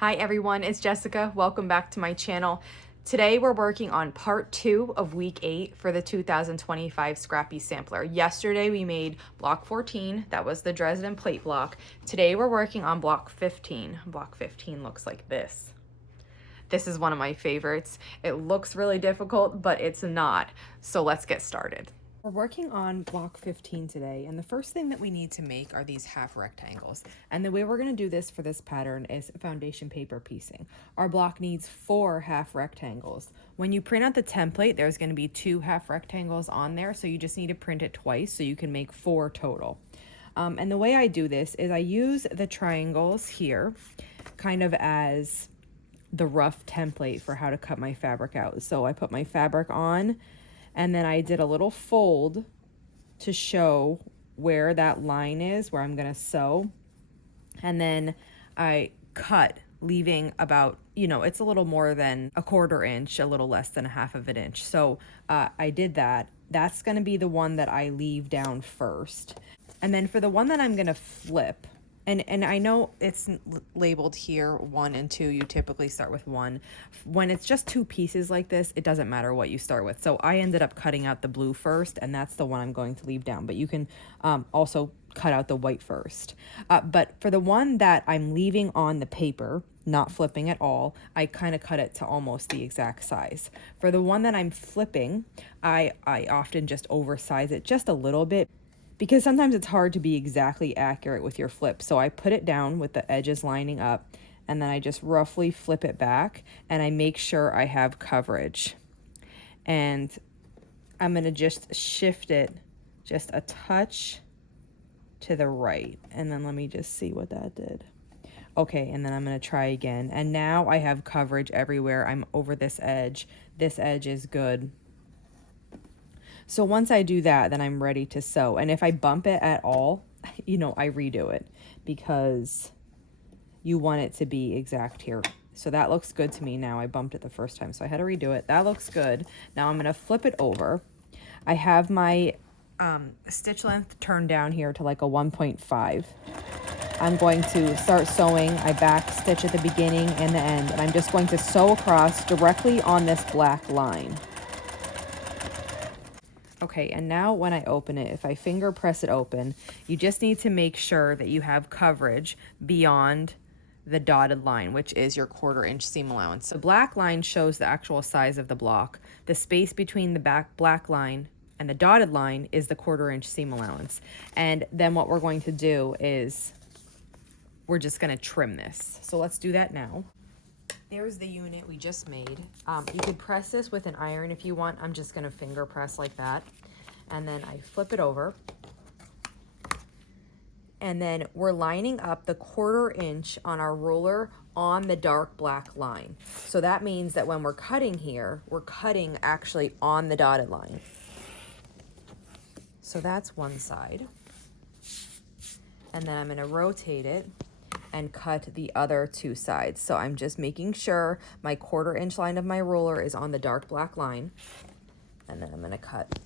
Hi everyone, it's Jessica. Welcome back to my channel. Today we're working on part 2 of week 8 for the 2025 Scrappy Sampler. Yesterday we made block 14, that was the Dresden plate block. Today we're working on block 15. Block 15 looks like this. This is one of my favorites. It looks really difficult, but it's not. So let's get started. We're working on block 15 today, and the first thing that we need to make are these half rectangles. And the way we're going to do this for this pattern is foundation paper piecing. Our block needs 4 half rectangles. When you print out the template, there's going to be 2 half rectangles on there, so you just need to print it twice so you can make 4 total. And the way I do this is I use the triangles here kind of as the rough template for how to cut my fabric out. So I put my fabric on, and then I did a little fold to show where that line is, where I'm gonna sew. And then I cut, leaving about, it's a little more than a 1/4 inch, a little less than a 1/2 of an inch. So I did that. That's gonna be the one that I leave down first. And then for the one that I'm gonna flip, and I know it's labeled here 1 and 2. You typically start with 1. When it's just 2 pieces like this, it doesn't matter what you start with. So I ended up cutting out the blue first, and that's the one I'm going to leave down. But you can also cut out the white first. But for the one that I'm leaving on the paper, not flipping at all, I kind of cut it to almost the exact size. For the one that I'm flipping, I often just oversize it just a little bit, because sometimes it's hard to be exactly accurate with your flip. So I put it down with the edges lining up, and then I just roughly flip it back, and I make sure I have coverage. And I'm gonna just shift it just a touch to the right. And then let me just see what that did. Okay, and then I'm gonna try again. And now I have coverage everywhere. I'm over this edge. This edge is good. So once I do that, then I'm ready to sew. And if I bump it at all, I redo it, because you want it to be exact here. So that looks good to me now. I bumped it the first time, so I had to redo it. That looks good. Now I'm gonna flip it over. I have my stitch length turned down here to like a 1.5. I'm going to start sewing. I back stitch at the beginning and the end, and I'm just going to sew across directly on this black line. Okay, and now when I open it, if I finger press it open, you just need to make sure that you have coverage beyond the dotted line, which is your 1/4 inch seam allowance. The black line shows the actual size of the block. The space between the black line and the dotted line is the 1/4 inch seam allowance. And then what we're going to do is we're just gonna trim this. So let's do that now. There's the unit we just made. You could press this with an iron if you want. I'm just gonna finger press like that. And then I flip it over. And then we're lining up the 1/4 inch on our ruler on the dark black line. So that means that when we're cutting here, we're cutting actually on the dotted line. So that's one side. And then I'm gonna rotate it and cut the other 2 sides. So I'm just making sure my 1/4 inch line of my ruler is on the dark black line, and then I'm gonna cut.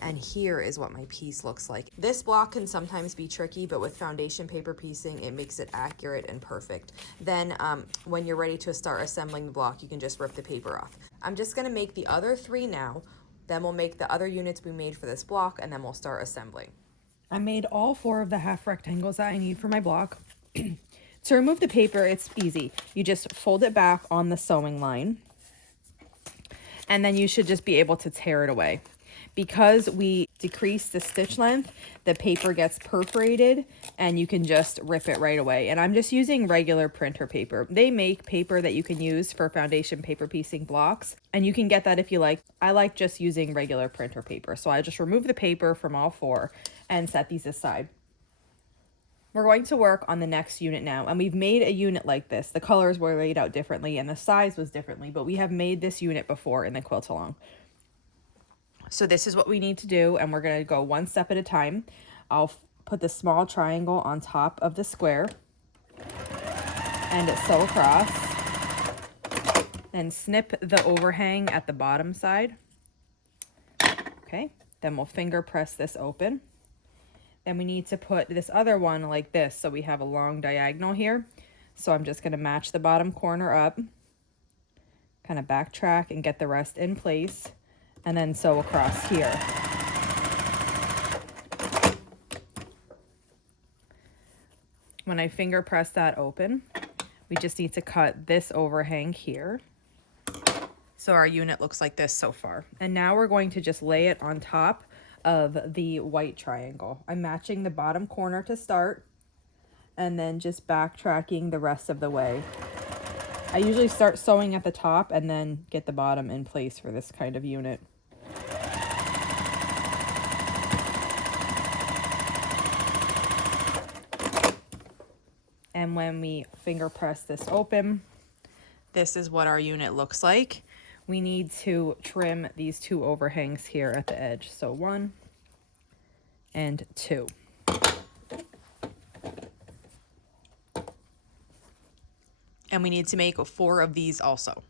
And here is what my piece looks like. This block can sometimes be tricky, but with foundation paper piecing, it makes it accurate and perfect. Then when you're ready to start assembling the block, you can just rip the paper off. I'm just gonna make the other 3 now. Then we'll make the other units we made for this block, and then we'll start assembling. I made all 4 of the half rectangles that I need for my block. To remove the paper, it's easy. You just fold it back on the sewing line, and then you should just be able to tear it away. Because we decrease the stitch length, the paper gets perforated, and you can just rip it right away. And I'm just using regular printer paper. They make paper that you can use for foundation paper piecing blocks, and you can get that if you like. I like just using regular printer paper. So I just remove the paper from all 4 and set these aside. We're going to work on the next unit now, and we've made a unit like this. The colors were laid out differently and the size was differently, but we have made this unit before in the quilt along. So this is what we need to do, and we're going to go 1 step at a time. I'll put the small triangle on top of the square and sew across, then snip the overhang at the bottom side. Okay, then we'll finger press this open. And we need to put this other one like this so we have a long diagonal here. So I'm just going to match the bottom corner up, kind of backtrack and get the rest in place, and then sew across here. When I finger press that open, we just need to cut this overhang here. So our unit looks like this so far. And now we're going to just lay it on top of the white triangle. I'm matching the bottom corner to start and then just backtracking the rest of the way. I usually start sewing at the top and then get the bottom in place for this kind of unit. And when we finger press this open, this is what our unit looks like. We need to trim these two overhangs here at the edge. So 1 and 2. And we need to make 4 of these also.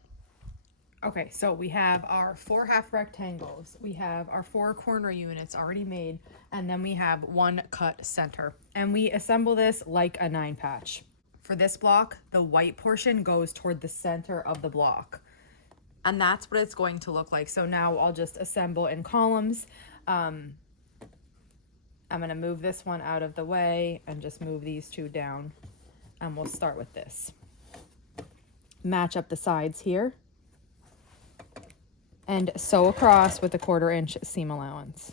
Okay, so we have our 4 half rectangles. We have our 4 corner units already made, and then we have 1 cut center. And we assemble this like a 9 patch. For this block, the white portion goes toward the center of the block. And that's what it's going to look like. So now I'll just assemble in columns. I'm gonna move this one out of the way and just move these 2 down. And we'll start with this. Match up the sides here. And sew across with a 1/4 inch seam allowance.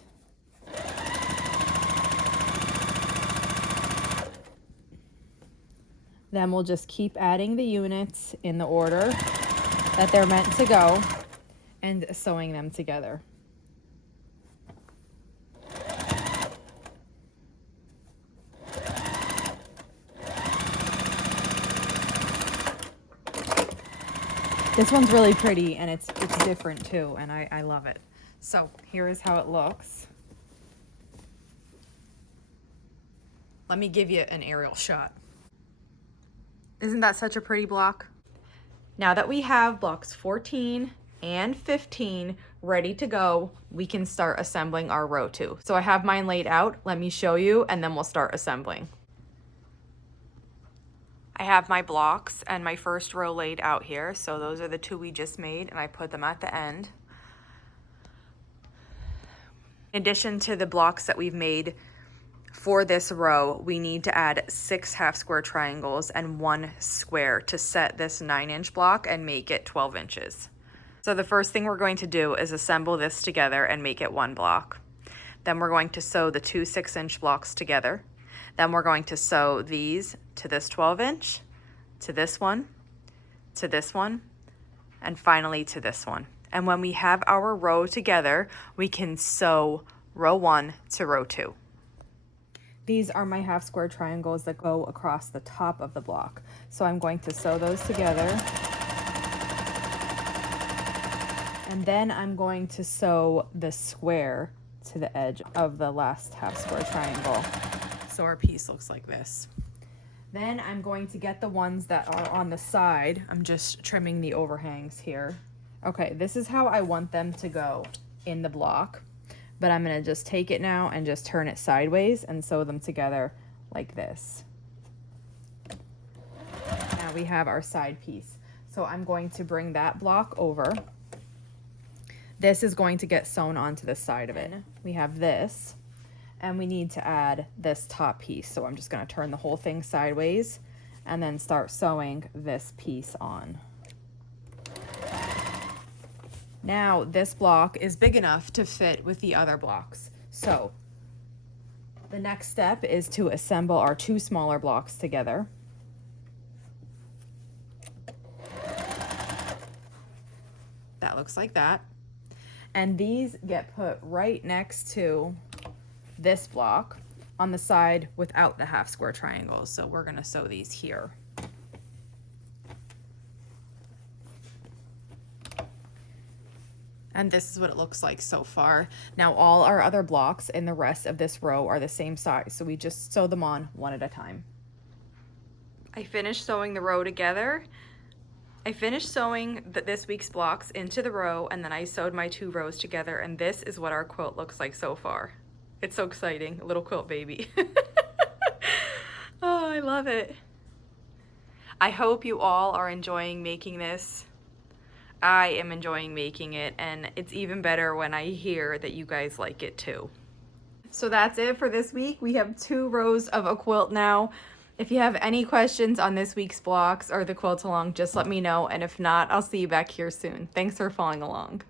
Then we'll just keep adding the units in the order that they're meant to go and sewing them together. This one's really pretty and it's different too, and I love it. So here is how it looks. Let me give you an aerial shot. Isn't that such a pretty block? Now that we have blocks 14 and 15 ready to go, we can start assembling our row 2. So I have mine laid out. Let me show you and then we'll start assembling. I have my blocks and my first row laid out here. So those are the 2 we just made and I put them at the end. In addition to the blocks that we've made for this row, we need to add 6 half square triangles and 1 square to set this 9-inch block and make it 12 inches. So the first thing we're going to do is assemble this together and make it 1 block. Then we're going to sew the 2 6-inch blocks together. Then we're going to sew these to this 12-inch, to this one, and finally to this one. And when we have our row together, we can sew row 1 to row 2. These are my half square triangles that go across the top of the block. So I'm going to sew those together. And then I'm going to sew the square to the edge of the last half square triangle. So our piece looks like this. Then I'm going to get the ones that are on the side. I'm just trimming the overhangs here. Okay, this is how I want them to go in the block. But I'm gonna just take it now and just turn it sideways and sew them together like this. Now we have our side piece. So I'm going to bring that block over. This is going to get sewn onto the side of it. We have this, and we need to add this top piece. So I'm just gonna turn the whole thing sideways and then start sewing this piece on. Now this block is big enough to fit with the other blocks. So the next step is to assemble our 2 smaller blocks together. That looks like that. And these get put right next to this block on the side without the half square triangles. So we're gonna sew these here. And this is what it looks like so far. Now all our other blocks in the rest of this row are the same size, so we just sew them on one at a time. I finished sewing the row together. I finished sewing this week's blocks into the row, and then I sewed my 2 rows together, and this is what our quilt looks like so far. It's so exciting. A little quilt baby. Oh, I love it. I hope you all are enjoying making this. I am enjoying making it, and it's even better when I hear that you guys like it too. So that's it for this week. We have 2 rows of a quilt now. If you have any questions on this week's blocks or the quilt along, just let me know. And if not, I'll see you back here soon. Thanks for following along.